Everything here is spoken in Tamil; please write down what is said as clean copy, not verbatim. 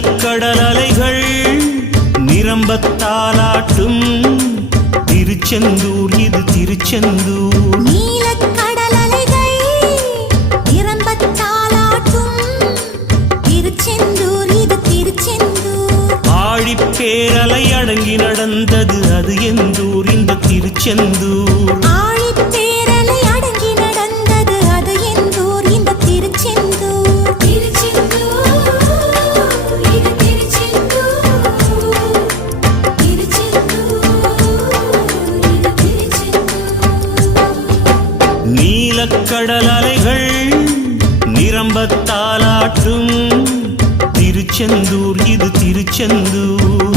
நீலக்கடல் அலைகள் நிரம்பத்தாலாட்டும் திருச்செந்தூர் இது திருச்செந்தூர். நீலக்கடல் அலைகள் நிரம்பத்தாலாட்டும் திருச்செந்தூர் இது திருச்செந்தூர். ஆழிப்பேரலை அடங்கி நடந்தது அது எந்தூர் இந்த திருச்செந்தூர். ஆழிப்பேரலை அடங்கி நடந்தது அது எந்தூர் இந்த திருச்செந்தூர். திருச்செந்தூர் இது திருச்செந்தூர். திருச்செந்தூர் இது திருச்செந்தூர். நீலக்கடல் அலைகள் நிரம்பத்தாலாட்டும் திருச்செந்தூர் இது திருச்செந்தூர்.